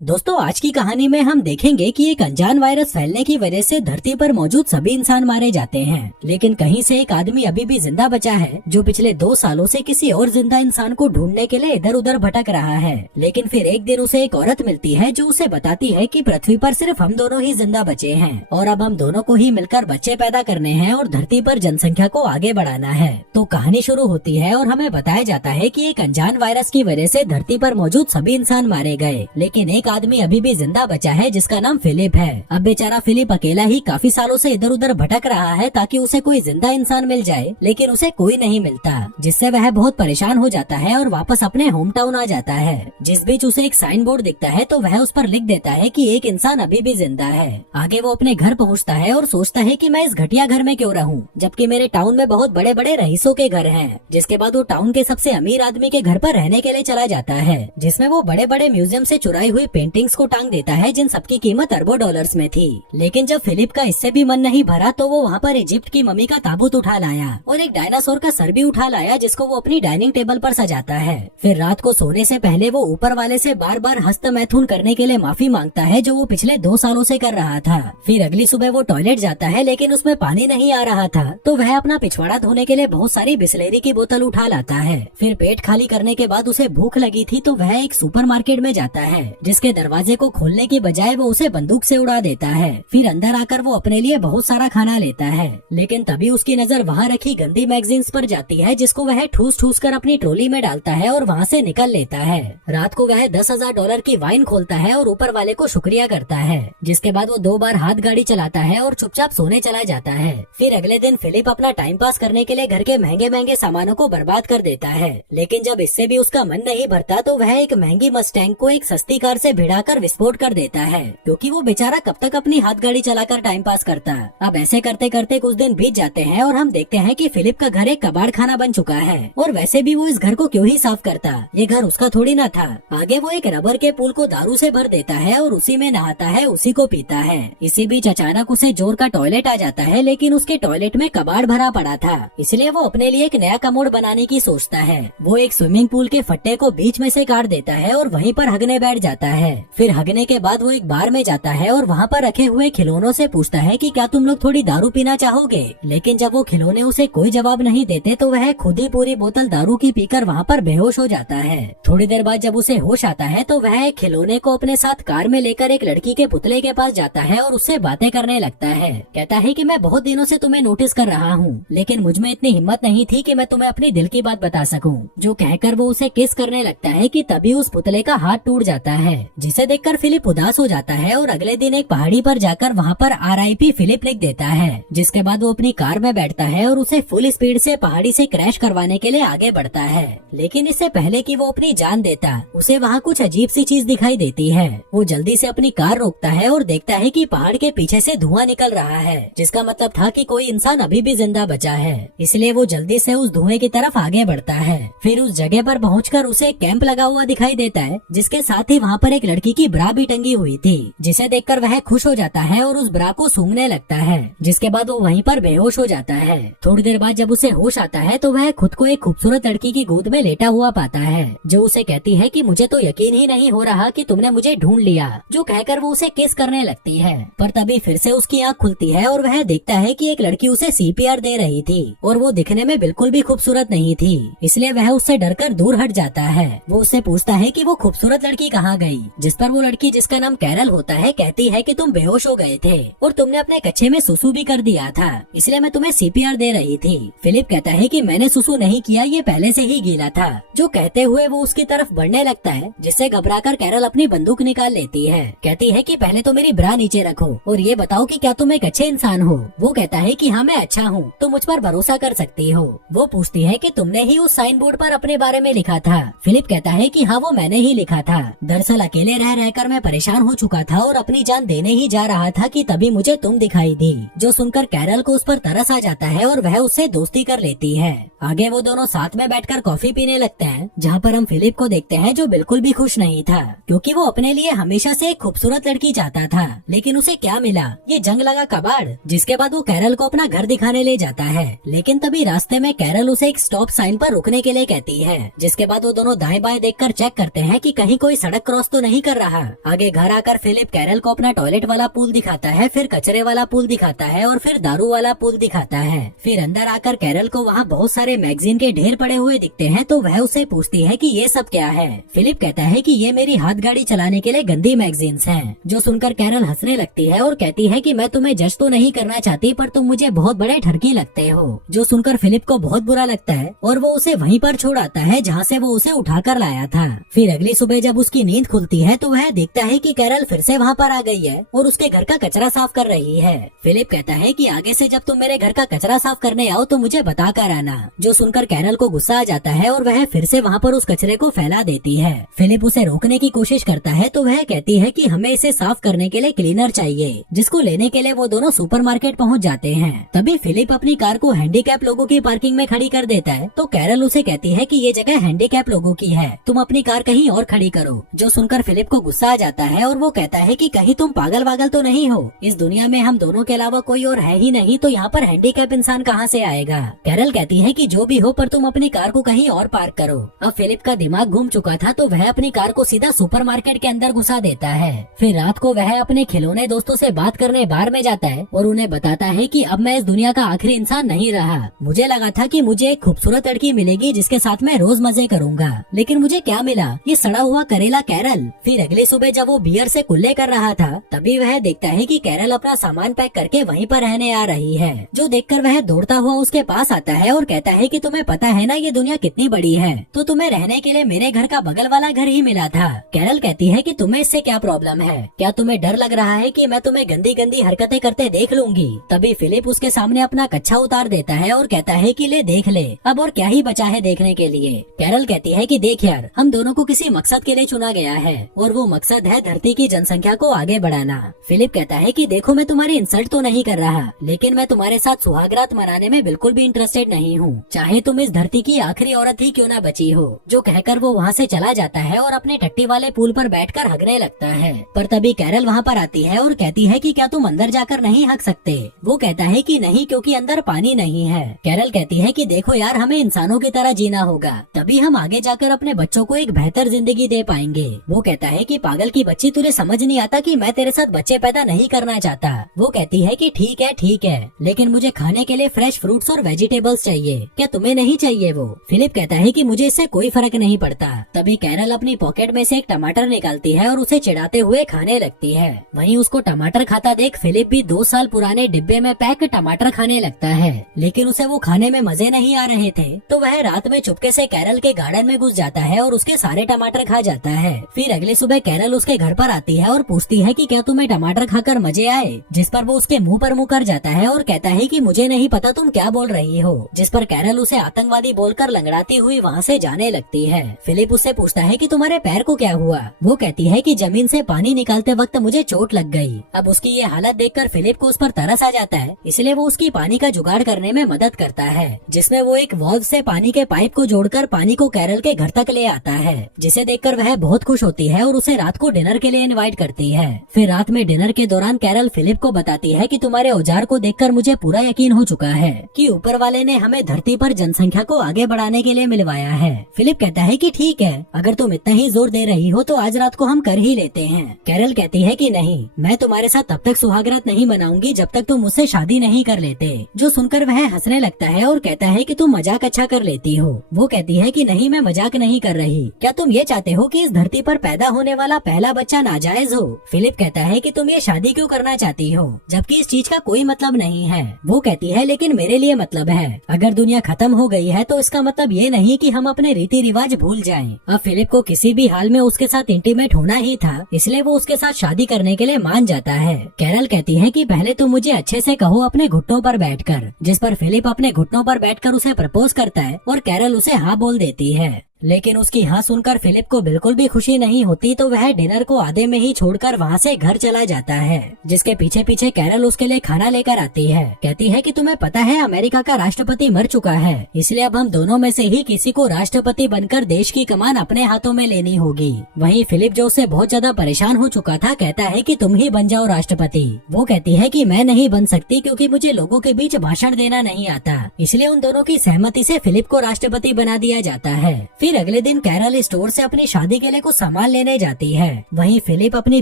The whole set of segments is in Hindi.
दोस्तों, आज की कहानी में हम देखेंगे कि एक अनजान वायरस फैलने की वजह से धरती पर मौजूद सभी इंसान मारे जाते हैं, लेकिन कहीं से एक आदमी अभी भी जिंदा बचा है जो पिछले 2 सालों से किसी और जिंदा इंसान को ढूंढने के लिए इधर उधर भटक रहा है। लेकिन फिर एक दिन उसे एक औरत मिलती है जो उसे बताती है कि पृथ्वी पर सिर्फ हम दोनों ही जिंदा बचे हैं और अब हम दोनों को ही मिलकर बच्चे पैदा करने हैं और धरती पर जनसंख्या को आगे बढ़ाना है। तो कहानी शुरू होती है और हमें बताया जाता है कि एक अनजान वायरस की वजह से धरती पर मौजूद सभी इंसान मारे गए, लेकिन एक आदमी अभी भी जिंदा बचा है जिसका नाम फिलिप है। अब बेचारा फिलिप अकेला ही काफी सालों से इधर उधर भटक रहा है ताकि उसे कोई जिंदा इंसान मिल जाए, लेकिन उसे कोई नहीं मिलता, जिससे वह बहुत परेशान हो जाता है और वापस अपने होम टाउन आ जाता है। जिस बीच उसे एक साइन बोर्ड दिखता है तो वह उस पर लिख देता है कि एक इंसान अभी भी जिंदा है। आगे वो अपने घर पहुँचता है और सोचता है कि मैं इस घटिया घर में क्यों रहूं, जबकि मेरे टाउन में बहुत बड़े बड़े रईसों के घर हैं। जिसके बाद वो टाउन के सबसे अमीर आदमी के घर पर रहने के लिए चला जाता है, जिसमें वो बड़े बड़े म्यूजियम से चुराई हुई पेंटिंग्स को टांग देता है जिन सबकी कीमत अरबों डॉलर्स में थी। लेकिन जब फिलिप का इससे भी मन नहीं भरा तो वो वहाँ पर इजिप्ट की मम्मी का ताबूत उठा लाया और एक डायनासोर का सर भी उठा लाया जिसको वो अपनी डाइनिंग टेबल पर सजाता है। फिर रात को सोने से पहले वो ऊपर वाले से बार बार हस्त मैथुन करने के लिए माफी मांगता है जो वो पिछले 2 सालों से कर रहा था। फिर अगली सुबह वो टॉयलेट जाता है लेकिन उसमें पानी नहीं आ रहा था, तो वह अपना पिछवाड़ा धोने के लिए बहुत सारी बिस्लेरी की बोतल उठा लाता है। फिर पेट खाली करने के बाद उसे भूख लगी थी तो वह एक सुपरमार्केट में जाता है जिसके दरवाजे को खोलने की बजाय वो उसे बंदूक से उड़ा देता है। फिर अंदर आकर वो अपने लिए बहुत सारा खाना लेता है, लेकिन तभी उसकी नजर वहाँ रखी गंदी मैगजीन्स पर जाती है जिसको वह ठूस ठूस कर अपनी ट्रॉली में डालता है और वहाँ से निकल लेता है। रात को वह $10,000 की वाइन खोलता है और ऊपर वाले को शुक्रिया करता है, जिसके बाद वो 2 बार हाथ गाड़ी चलाता है और चुपचाप सोने चला जाता है। फिर अगले दिन फिलिप अपना टाइम पास करने के लिए घर के महंगे महंगे सामानों को बर्बाद कर देता है, लेकिन जब इससे भी उसका मन नहीं भरता तो वह एक महंगी मस्टैंग को एक सस्ती कार से भिड़ाकर विस्फोट कर देता है, क्योंकि वो बेचारा कब तक अपनी हाथ गाड़ी चलाकर टाइम पास करता। अब ऐसे करते करते कुछ दिन बीत जाते हैं और हम देखते हैं कि फिलिप का घर एक कबाड़ खाना बन चुका है, और वैसे भी वो इस घर को क्यों ही साफ करता, ये घर उसका थोड़ी ना था। आगे वो एक रबर के पूल को दारू से भर देता है और उसी में नहाता है, उसी को पीता है। इसी बीच अचानक उसे जोर का टॉयलेट आ जाता है, लेकिन उसके टॉयलेट में कबाड़ भरा पड़ा था, इसलिए वो अपने लिए एक नया कमोड बनाने की सोचता है। वो एक स्विमिंग पूल के फट्टे को बीच में से काट देता है और वहीं पर हगने बैठ जाता है। फिर हगने के बाद वो एक बार में जाता है और वहाँ पर रखे हुए खिलौनों से पूछता है कि क्या तुम लोग थोड़ी दारू पीना चाहोगे, लेकिन जब वो खिलौने उसे कोई जवाब नहीं देते तो वह खुद ही पूरी बोतल दारू की पीकर वहाँ पर बेहोश हो जाता है। थोड़ी देर बाद जब उसे होश आता है तो वह एक खिलौने को अपने साथ कार में लेकर एक लड़की के पुतले के पास जाता है और उससे बातें करने लगता है। कहता है कि मैं बहुत दिनों से तुम्हें नोटिस कर रहा हूँ, लेकिन मुझ में इतनी हिम्मत नहीं थी कि मैं तुम्हें अपनी दिल की बात बता सकूं। जो कहकर वो उसे किस करने लगता है कि तभी उस पुतले का हाथ टूट जाता है, जिसे देखकर फिलिप उदास हो जाता है और अगले दिन एक पहाड़ी पर जाकर वहाँ पर RIP फिलिप लिख देता है। जिसके बाद वो अपनी कार में बैठता है और उसे फुल स्पीड से पहाड़ी से क्रैश करवाने के लिए आगे बढ़ता है, लेकिन इससे पहले कि वो अपनी जान देता उसे वहाँ कुछ अजीब सी चीज दिखाई देती है। वो जल्दी से अपनी कार रोकता है और देखता है कि पहाड़ के पीछे से धुआं निकल रहा है, जिसका मतलब था कि कोई इंसान अभी भी जिंदा बचा है, इसलिए वो जल्दी से उस धुएं की तरफ आगे बढ़ता है। फिर उस जगह पर पहुंचकर उसे एक कैंप लगा हुआ दिखाई देता है, जिसके साथ ही वहाँ पर एक लड़की की ब्रा भी टंगी हुई थी, जिसे देखकर वह खुश हो जाता है और उस ब्रा को सूंघने लगता है, जिसके बाद वो वहीं पर बेहोश हो जाता है। थोड़ी देर बाद जब उसे होश आता है तो वह खुद को एक खूबसूरत लड़की की गोद में लेटा हुआ पाता है, जो उसे कहती है कि मुझे तो यकीन ही नहीं हो रहा कि तुमने मुझे ढूंढ लिया, जो कहकर वो उसे किस करने लगती है। पर तभी फिर से उसकी आँख खुलती है और वह देखता है कि एक लड़की उसे CPR दे रही थी और वो दिखने में बिल्कुल भी खूबसूरत नहीं थी, इसलिए वह उससे डरकर दूर हट जाता है। वो उससे पूछता है कि वो खूबसूरत लड़की कहाँ गई, जिस पर वो लड़की, जिसका नाम कैरल होता है, कहती है कि तुम बेहोश हो गए थे और तुमने अपने कच्चे में सुसु भी कर दिया था, इसलिए मैं तुम्हें CPR दे रही थी। फिलिप कहता है कि मैंने सुसु नहीं किया, ये पहले से ही गीला था, जो कहते हुए वो उसकी तरफ बढ़ने लगता है, जिससे घबराकर कैरल अपनी बंदूक निकाल लेती है। कहती है कि पहले तो मेरी ब्रा नीचे रखो और ये बताओ कि क्या तुम एक अच्छे इंसान हो। वो कहता है कि हाँ मैं अच्छा हूँ, तुम मुझ पर भरोसा कर सकती हो। वो पूछती है कि तुमने ही उस साइन बोर्ड पर अपने बारे में लिखा था। फिलिप कहता है कि हाँ वो मैंने ही लिखा था। दरअसल अकेले रह रहकर मैं परेशान हो चुका था और अपनी जान देने ही जा रहा था कि तभी मुझे तुम दिखाई दी। जो सुनकर कैरल को उस पर तरस आ जाता है और वह उससे दोस्ती कर लेती है। आगे वो दोनों साथ में बैठकर कॉफी पीने लगते हैं, जहाँ पर हम फिलिप को देखते हैं जो बिल्कुल भी खुश नहीं था, क्योंकि वो अपने लिए हमेशा से एक खूबसूरत लड़की चाहता था, लेकिन उसे क्या मिला, ये जंग लगा कबाड़। जिसके बाद वो कैरल को अपना घर दिखाने ले जाता है, लेकिन तभी रास्ते में कैरल उसे एक स्टॉप साइन पर रुकने के लिए कहती है। जिसके बाद वो दोनों दाएं बाएं देखकर चेक करते हैं कि कहीं कोई सड़क क्रॉस तो नहीं कर रहा। आगे घर आकर फिलिप कैरल को अपना टॉयलेट वाला पूल दिखाता है, फिर कचरे वाला पूल दिखाता है और फिर दारू वाला पूल दिखाता है। फिर अंदर आकर कैरल को वहाँ बहुत सारे मैगजीन के ढेर पड़े हुए दिखते हैं, तो वह उसे पूछती है कि ये सब क्या है। फिलिप कहता है कि ये मेरी हाथ गाड़ी चलाने के लिए गंदी मैगजीन्स हैं। जो सुनकर कैरल हंसने लगती है और कहती है कि मैं तुम्हें जज तो नहीं करना चाहती, पर तुम मुझे बहुत बड़े ठरकी लगते हो। जो सुनकर फिलिप को बहुत बुरा लगता है और वो उसे वहीं पर छोड़ आता है जहाँ से वो उसे उठाकर लाया था। फिर अगली सुबह जब उसकी नींद खुलती है तो वह देखता है कि कैरल फिर से वहाँ पर आ गई है और उसके घर का कचरा साफ कर रही है। फिलिप कहता है कि आगे से जब तुम मेरे घर का कचरा साफ करने आओ तो मुझे बता कर आना। जो सुनकर कैरल को गुस्सा आ जाता है और वह फिर से वहाँ पर उस कचरे को फैला देती है। फिलिप उसे रोकने की कोशिश करता है तो वह कहती है कि हमें इसे साफ करने के लिए क्लीनर चाहिए, जिसको लेने के लिए वो दोनों सुपरमार्केट पहुँच जाते हैं। तभी फिलिप अपनी कार को हैंडीकैप लोगों की पार्किंग में खड़ी कर देता है, तो कैरल उसे कहती है कि ये जगह हैंडीकैप लोगों की है, तुम अपनी कार कहीं और खड़ी करो। जो सुनकर फिलिप को गुस्सा आ जाता है और वो कहता है कि कहीं तुम पागल वागल तो नहीं हो, इस दुनिया में हम दोनों के अलावा कोई और है ही नहीं, तो यहाँ पर हैंडीकैप इंसान कहाँ से आएगा। कैरल कहती है कि जो भी हो, पर तुम अपनी कार को कहीं और पार्क करो। अब फिलिप का दिमाग घूम चुका था, तो वह अपनी कार को सीधा सुपरमार्केट के अंदर घुसा देता है। फिर रात को वह अपने खिलौने दोस्तों से बात करने बार में जाता है और उन्हें बताता है कि अब मैं इस दुनिया का आखिरी इंसान नहीं रहा। मुझे लगा था कि मुझे एक खूबसूरत लड़की मिलेगी जिसके साथ मैं रोज मजे करूंगा, लेकिन मुझे क्या मिला, ये सड़ा हुआ करेला कैरल। फिर अगली सुबह जब वो बियर से कुल्ले कर रहा था, तभी वह देखता है कि कैरल अपना सामान पैक करके वहीं पर रहने आ रही है। जो देखकर वह दौड़ता हुआ उसके पास आता है और कहता है कि तुम्हें पता है ना ये दुनिया कितनी बड़ी है, तो तुम्हें रहने के लिए मेरे घर का बगल वाला घर ही मिला था। कैरल कहती है कि तुम्हें इससे क्या प्रॉब्लम है, क्या तुम्हें डर लग रहा है कि मैं तुम्हें गंदी गंदी हरकतें करते देख लूंगी। तभी फिलिप उसके सामने अपना कच्छा उतार देता है और कहता है कि ले देख ले, अब और क्या ही बचा है देखने के लिए। कैरल कहती है कि देख यार, हम दोनों को किसी मकसद के लिए चुना गया है और वो मकसद है धरती की जनसंख्या को आगे बढ़ाना। फिलिप कहता है कि देखो, मैं तुम्हारी इंसल्ट तो नहीं कर रहा, लेकिन मैं तुम्हारे साथ सुहागरात मनाने में बिल्कुल भी इंटरेस्टेड नहीं हूँ, चाहे तुम इस धरती की आखिरी औरत ही क्यों न बची हो। जो कहकर वो वहाँ से चला जाता है और अपने टट्टी वाले पूल पर बैठकर हगने लगता है। पर तभी कैरल वहाँ पर आती है और कहती है कि क्या तुम अंदर जाकर नहीं हग सकते। वो कहता है कि नहीं, क्योंकि अंदर पानी नहीं है। कैरल कहती है कि देखो यार, हमें इंसानों की तरह जीना होगा, तभी हम आगे जाकर अपने बच्चों को एक बेहतर जिंदगी दे पाएंगे। वो कहता है कि पागल की बच्ची, तुझे समझ नहीं आता कि मैं तेरे साथ बच्चे पैदा नहीं करना चाहता। वो कहती है कि ठीक है, लेकिन मुझे खाने के लिए फ्रेश फ्रूट्स और वेजिटेबल्स चाहिए, क्या तुम्हें नहीं चाहिए वो। फिलिप कहता है कि मुझे इससे कोई फर्क नहीं पड़ता। तभी कैरल अपनी पॉकेट में से एक टमाटर निकालती है और उसे चिढ़ाते हुए खाने लगती है। वहीं उसको टमाटर खाता देख फिलिप भी 2 साल पुराने डिब्बे में पैक टमाटर खाने लगता है, लेकिन उसे वो खाने में मजे नहीं आ रहे थे, तो वह रात में चुपके से कैरल के गार्डन में घुस जाता है और उसके सारे टमाटर खा जाता है। फिर अगले सुबह कैरल उसके घर पर आती है और पूछती है कि क्या तुम्हें टमाटर खाकर मजे आए, जिस पर वो उसके मुंह पर मुंह कर जाता है और कहता है कि मुझे नहीं पता तुम क्या बोल रही हो। जिस पर कैरल उसे आतंकवादी बोलकर लंगड़ाती हुई वहाँ से जाने लगती है। फिलिप उससे पूछता है कि तुम्हारे पैर को क्या हुआ। वो कहती है कि जमीन से पानी निकालते वक्त मुझे चोट लग गई। अब उसकी ये हालत देखकर फिलिप को उस पर तरस आ जाता है, इसलिए वो उसकी पानी का जुगाड़ करने में मदद करता है, जिसमें वो एक वाल्व से पानी के पाइप को जोड़कर पानी को कैरल के घर तक ले आता है, जिसे देखकर वह बहुत खुश होती है और उसे रात को डिनर के लिए इनवाइट करती है। फिर रात में डिनर के दौरान कैरल फिलिप को बताती है कि तुम्हारे औजार को देखकर मुझे पूरा यकीन हो चुका है कि ऊपर वाले ने हमें धरती पर जनसंख्या को आगे बढ़ाने के लिए मिलवाया है। फिलिप कहता है कि ठीक है, अगर तुम इतना ही जोर दे रही हो तो आज रात को हम कर ही लेते हैं। कैरल कहती है कि नहीं, मैं तुम्हारे साथ तब तक सुहागरात नहीं मनाऊंगी जब तक तुम मुझसे शादी नहीं कर लेते। जो सुनकर वह हंसने लगता है और कहता है कि तुम मजाक अच्छा कर लेती हो। वो कहती है कि नहीं, मैं मजाक नहीं कर रही, क्या तुम ये चाहते हो कि इस धरती पर पैदा होने वाला पहला बच्चा नाजायज हो। फिलिप कहता है कि तुम ये शादी क्यों करना चाहती हो, जबकि इस चीज का कोई मतलब नहीं है। वो कहती है लेकिन मेरे लिए मतलब है, अगर दुनिया खत्म हो गई है तो इसका मतलब ये नहीं कि हम अपने रीति रिवाज भूल जाएं। अब फिलिप को किसी भी हाल में उसके साथ इंटीमेट होना ही था, इसलिए वो उसके साथ शादी करने के लिए मान जाता है। कैरल कहती है कि पहले तुम मुझे अच्छे से कहो अपने घुटनों पर बैठकर, जिस पर फिलिप अपने घुटनों पर बैठकर उसे प्रपोज करता है और कैरल उसे हाँ बोल देती है। लेकिन उसकी हाँ सुनकर फिलिप को बिल्कुल भी खुशी नहीं होती, तो वह डिनर को आधे में ही छोड़कर वहाँ से घर चला जाता है। जिसके पीछे पीछे कैरल उसके लिए खाना लेकर आती है। कहती है कि तुम्हें पता है अमेरिका का राष्ट्रपति मर चुका है, इसलिए अब हम दोनों में से ही किसी को राष्ट्रपति बनकर देश की कमान अपने हाथों में लेनी होगी। वहीं फिलिप जो उससे बहुत ज्यादा परेशान हो चुका था कहता है कि तुम ही बन जाओ राष्ट्रपति। वो कहती है कि मैं नहीं बन सकती क्योंकि मुझे लोगों के बीच भाषण देना नहीं आता। इसलिए उन दोनों की सहमति से फिलिप को राष्ट्रपति बना दिया जाता है। फिर अगले दिन कैरल स्टोर से अपनी शादी के लिए कुछ सामान लेने जाती है। वहीं फिलिप अपनी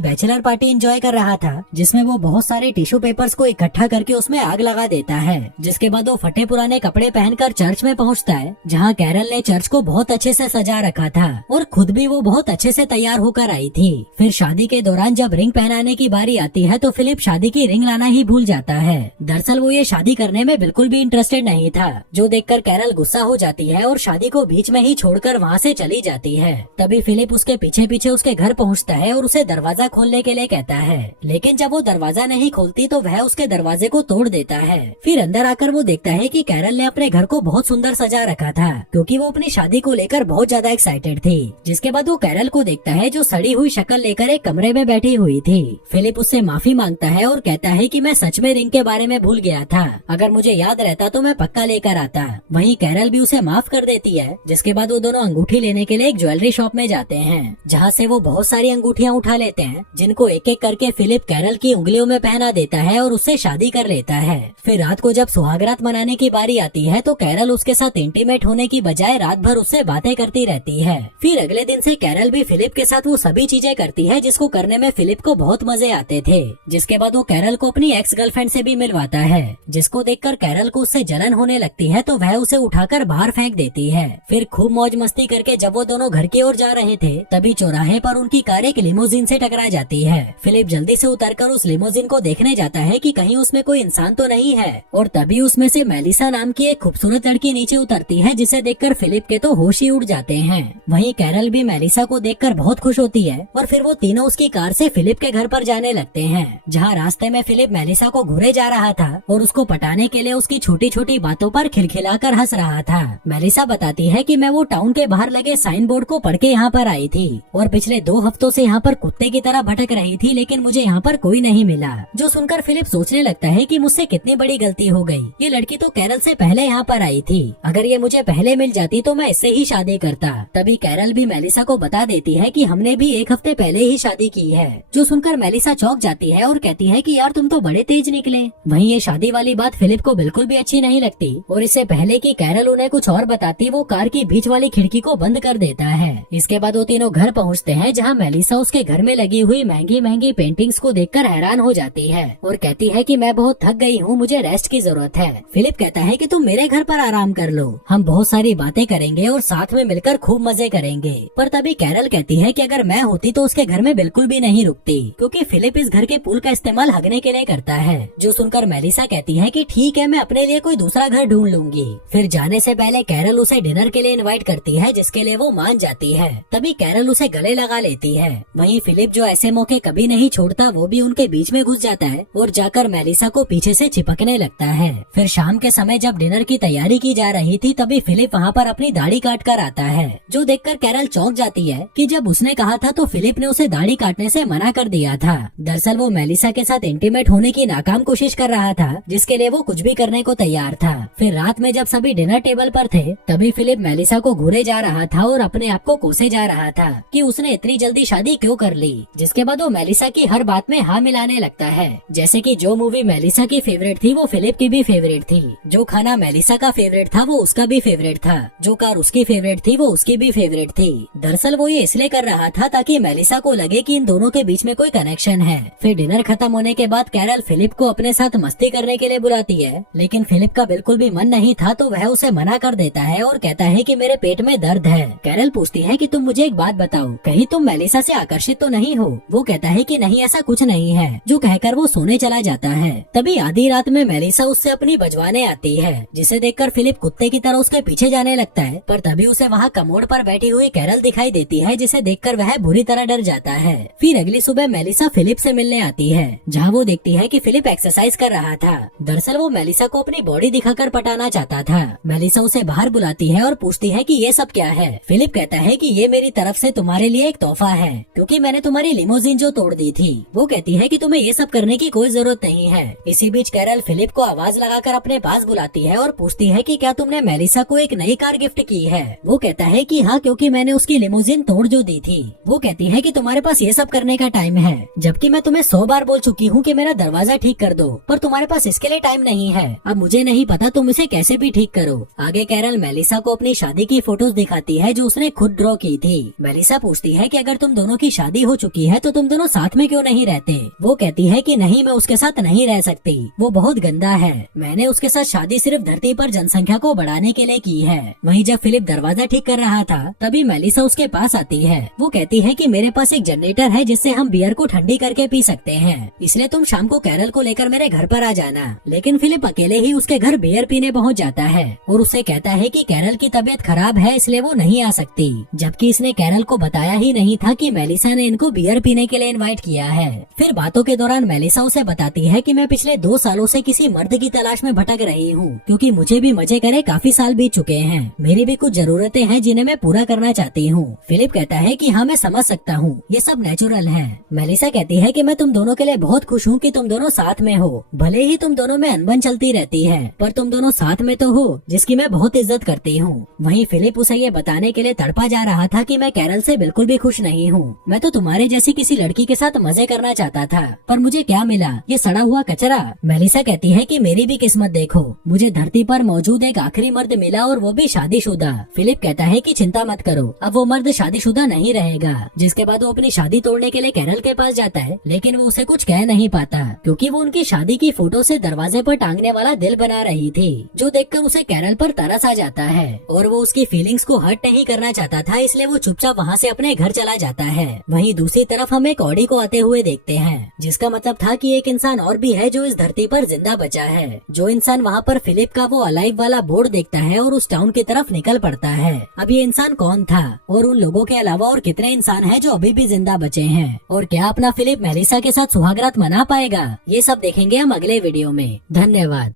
बैचलर पार्टी एंजॉय कर रहा था, जिसमें वो बहुत सारे टिश्यू पेपर्स को इकट्ठा करके उसमें आग लगा देता है। जिसके बाद वो फटे पुराने कपड़े पहनकर चर्च में पहुंचता है, जहां कैरल ने चर्च को बहुत अच्छे से सजा रखा था और खुद भी वो बहुत अच्छे से तैयार होकर आई थी। फिर शादी के दौरान जब रिंग पहनाने की बारी आती है तो फिलिप शादी की रिंग लाना ही भूल जाता है। दरअसल वो ये शादी करने में बिल्कुल भी इंटरेस्टेड नहीं था, जो देखकर कैरल गुस्सा हो जाती है और शादी को बीच में ही छोड़कर वहाँ से चली जाती है। तभी फिलिप उसके पीछे पीछे उसके घर पहुँचता है और उसे दरवाजा खोलने के लिए कहता है, लेकिन जब वो दरवाजा नहीं खोलती तो वह उसके दरवाजे को तोड़ देता है। फिर अंदर आकर वो देखता है कि कैरल ने अपने घर को बहुत सुंदर सजा रखा था, क्योंकि वो अपनी शादी को लेकर बहुत ज्यादा एक्साइटेड थी। जिसके बाद वो कैरल को देखता है जो सड़ी हुई शक्ल लेकर एक कमरे में बैठी हुई थी। फिलिप उससे माफी मांगता है और कहता है कि मैं सच में रिंग के बारे में भूल गया था, अगर मुझे याद रहता तो मैं पक्का लेकर आता। वहीं कैरल भी उसे माफ कर देती है। जिसके बाद वो दोनों अंगूठी लेने के लिए एक ज्वेलरी शॉप में जाते हैं, जहाँ से वो बहुत सारी अंगूठियाँ उठा लेते हैं, जिनको एक एक करके फिलिप कैरल की उंगलियों में पहना देता है और उससे शादी कर लेता है। फिर रात को जब सुहागरात मनाने की बारी आती है तो कैरल उसके साथ इंटीमेट होने की बजाय रात भर उससे बातें करती रहती है। फिर अगले दिन से कैरल भी फिलिप के साथ वो सभी चीजें करती है जिसको करने में फिलिप को बहुत मजे आते थे। जिसके बाद वो कैरल को अपनी एक्स गर्लफ्रेंड से भी मिलवाता है, जिसको देखकर कैरल को उससे जलन होने लगती है तो वह उसे उठाकर बाहर फेंक देती है। फिर खूब मौज मस्ती करके जब वो दोनों घर की ओर जा रहे थे तभी चौराहे पर उनकी कार एक लिमोजिन से टकरा जाती है। फिलिप जल्दी से उतरकर उस लिमोजिन को देखने जाता है कि कहीं उसमें कोई इंसान तो नहीं है, और तभी उसमें से मेलिसा नाम की एक खूबसूरत लड़की नीचे उतरती है, जिसे देखकर फिलिप के तो होश ही उड़ जाते हैं। वहीं कैरल भी मेलिसा को देखकर बहुत खुश होती है और फिर वो तीनों उसकी कार से फिलिप के घर पर जाने लगते हैं, जहाँ रास्ते में फिलिप मेलिसा को घूरे जा रहा था और उसको पटाने के लिए उसकी छोटी छोटी बातों पर खिलखिलाकर हंस रहा था। मेलिसा बताती है कि मैं वो टाउन के बाहर लगे साइन बोर्ड को पढ़ के यहाँ पर आई थी और पिछले 2 हफ्तों से यहाँ पर कुत्ते की तरह भटक रही थी, लेकिन मुझे यहाँ पर कोई नहीं मिला। जो सुनकर फिलिप सोचने लगता है कि मुझसे कितनी बड़ी गलती हो गई, ये लड़की तो कैरल से पहले यहाँ पर आई थी, अगर ये मुझे पहले मिल जाती तो मैं इससे ही शादी करता। तभी कैरल भी मेलिसा को बता देती है कि हमने भी 1 हफ्ते पहले ही शादी की है। जो सुनकर मेलिसा चौंक जाती है और कहती है कि यार तुम तो बड़े तेज निकले। वहीं ये शादी वाली बात फिलिप को बिल्कुल भी अच्छी नहीं लगती और इससे पहले कि कैरल उन्हें कुछ और बताती वो कार की बीच वाली खिड़की को बंद कर देता है। इसके बाद वो तीनों घर पहुँचते हैं, जहाँ मेलिसा उसके घर में लगी हुई महंगी महंगी पेंटिंग्स को देखकर हैरान हो जाती है और कहती है कि मैं बहुत थक गई हूँ, मुझे रेस्ट की जरूरत है। फिलिप कहता है कि तुम मेरे घर पर आराम कर लो, हम बहुत सारी बातें करेंगे और साथ में मिलकर खूब मजे करेंगे। पर तभी कैरल कहती है कि अगर मैं होती तो उसके घर में बिल्कुल भी नहीं रुकती, क्योंकि फिलिप इस घर के पूल का इस्तेमाल हगने के लिए करता है। जो सुनकर मेलिसा कहती है कि ठीक है, मैं अपने लिए कोई दूसरा घर ढूंढ लूंगी। फिर जाने से पहले कैरल उसे डिनर के लिए इनवाइट करती है, जिसके लिए वो मान जाती है। तभी कैरल उसे गले लगा लेती है। वहीं फिलिप जो ऐसे मौके कभी नहीं छोड़ता, वो भी उनके बीच में घुस जाता है और जाकर मेलिसा को पीछे से चिपकने लगता है। फिर शाम के समय जब डिनर की तैयारी की जा रही थी तभी फिलिप वहाँ पर अपनी दाढ़ी काट कर आता है, जो देखकर कैरल चौंक जाती है कि जब उसने कहा था तो फिलिप ने उसे दाढ़ी काटने से मना कर दिया था। दरअसल वो मेलिसा के साथ इंटीमेट होने की नाकाम कोशिश कर रहा था, जिसके लिए वो कुछ भी करने को तैयार था। फिर रात में जब सभी डिनर टेबल पर थे तभी फिलिप मेलिसा को घूरे जा रहा था और अपने आप को कोसे जा रहा था कि उसने इतनी जल्दी शादी क्यों कर ली। जिसके बाद वो मेलिसा की हर बात में हाँ मिलाने लगता है, जैसे कि जो मूवी मेलिसा की फेवरेट थी वो फिलिप की भी फेवरेट थी, जो खाना मेलिसा का फेवरेट था वो उसका भी फेवरेट था, जो कार उसकी फेवरेट थी वो उसकी भी फेवरेट थी। दरअसल वो ये इसलिए कर रहा था ताकि मेलिसा को लगे कि इन दोनों के बीच में कोई कनेक्शन है। फिर डिनर खत्म होने के बाद कैरल फिलिप को अपने साथ मस्ती करने के लिए बुलाती है, लेकिन फिलिप का बिल्कुल भी मन नहीं था तो वह उसे मना कर देता है और कहता है कि मेरे पेट में दर्द है। कैरल पूछती है कि तुम मुझे एक बात बताओ, कहीं तुम मेलिसा से आकर्षित तो नहीं हो? वो कहता है कि नहीं, ऐसा कुछ नहीं है, जो कहकर वो सोने चला जाता है। तभी आधी रात में मेलिसा उससे अपनी बजवाने आती है, जिसे देखकर फिलिप कुत्ते की तरह उसके पीछे जाने लगता है। पर तभी उसे वहाँ कमोड पर बैठी हुई कैरल दिखाई देती है, जिसे देखकर वह बुरी तरह डर जाता है। फिर अगली सुबह मेलिसा फिलिप से मिलने आती है, जहाँ वो देखती है कि फिलिप एक्सरसाइज कर रहा था। दरअसल वो मेलिसा को अपनी बॉडी दिखाकर पटाना चाहता था। मेलिसा उसे बाहर बुलाती है और पूछती है कि ये सब सब क्या है। फिलिप कहता है कि ये मेरी तरफ से तुम्हारे लिए एक तोहफा है, क्योंकि मैंने तुम्हारी लिमोजिन जो तोड़ दी थी। वो कहती है कि तुम्हें ये सब करने की कोई जरूरत नहीं है। इसी बीच कैरल फिलिप को आवाज लगाकर अपने पास बुलाती है और पूछती है कि क्या तुमने मेलिसा को एक नई कार गिफ्ट की है। वो कहता है कि हाँ, क्योंकि मैंने उसकी लिमोजिन तोड़ जो दी थी। वो कहती है कि तुम्हारे पास ये सब करने का टाइम है, जबकि मैं तुम्हें 100 बार बोल चुकी हूँ कि मेरा दरवाजा ठीक कर दो, पर तुम्हारे पास इसके लिए टाइम नहीं है। अब मुझे नहीं पता तुम इसे कैसे भी ठीक करो। आगे कैरल मेलिसा को अपनी शादी की फोटोज दिखाती है जो उसने खुद ड्रॉ की थी। मेलिसा पूछती है कि अगर तुम दोनों की शादी हो चुकी है तो तुम दोनों साथ में क्यों नहीं रहते। वो कहती है कि नहीं, मैं उसके साथ नहीं रह सकती, वो बहुत गंदा है। मैंने उसके साथ शादी सिर्फ धरती पर जनसंख्या को बढ़ाने के लिए की है। वहीं जब फिलिप दरवाजा ठीक कर रहा था तभी मेलिसा उसके पास आती है। वो कहती है कि मेरे पास एक जनरेटर है जिससे हम बियर को ठंडी करके पी सकते हैं, इसलिए तुम शाम को कैरल को लेकर मेरे घर पर आ जाना। लेकिन फिलिप अकेले ही उसके घर बियर पीने पहुंच जाता है और उससे कहता है कि कैरल की तबीयत खराब है इसलिए वो नहीं आ सकती, जबकि इसने कैरल को बताया ही नहीं था कि मेलिसा ने इनको बियर पीने के लिए इनवाइट किया है। फिर बातों के दौरान मेलिसा उसे बताती है कि मैं पिछले 2 सालों से किसी मर्द की तलाश में भटक रही हूँ, क्योंकि मुझे भी मजे करे काफी साल बीत चुके हैं। मेरी भी कुछ जरूरतें हैं जिन्हें मैं पूरा करना चाहती हूँ। फिलिप कहता है कि हाँ, मैं समझ सकता हूँ, ये सब नेचुरल है। मेलिसा कहती है कि मैं तुम दोनों के लिए बहुत खुश हूँ कि तुम दोनों साथ में हो। भले ही तुम दोनों में अनबन चलती रहती है, पर तुम दोनों साथ में तो हो, जिसकी मैं बहुत इज्जत करती हूँ। वहीं फिलिप उसे ये बताने के लिए तड़पा जा रहा था कि मैं कैरल से बिल्कुल भी खुश नहीं हूँ। मैं तो तुम्हारे जैसी किसी लड़की के साथ मजे करना चाहता था, पर मुझे क्या मिला, ये सड़ा हुआ कचरा। मेलिसा कहती है कि मेरी भी किस्मत देखो, मुझे धरती पर मौजूद एक आखिरी मर्द मिला और वो भी शादीशुदा। फिलिप कहता है कि चिंता मत करो, अब वो मर्द शादीशुदा नहीं रहेगा। जिसके बाद वो अपनी शादी तोड़ने के लिए कैरल के पास जाता है, लेकिन वो उसे कुछ कह नहीं पाता, क्योंकि वो उनकी शादी की फोटो से दरवाजे पर टांगने वाला दिल बना रही थी, जो देखकर उसे कैरल पर तरस आ जाता है। और वो उसकी फीलिंग्स को हर्ट नहीं करना चाहता था, इसलिए वो चुपचाप वहाँ से अपने घर चला जाता है। वहीं दूसरी तरफ हम एक ऑडी को आते हुए देखते हैं, जिसका मतलब था कि एक इंसान और भी है जो इस धरती पर जिंदा बचा है। जो इंसान वहाँ पर फिलिप का वो अलाइव वाला बोर्ड देखता है और उस टाउन की तरफ निकल पड़ता है। अब ये इंसान कौन था और उन लोगों के अलावा और कितने इंसान हैं जो अभी भी जिंदा बचे हैं, और क्या अपना फिलिप मेलिसा के साथ सुहागरात मना पाएगा, ये सब देखेंगे हम अगले वीडियो में। धन्यवाद।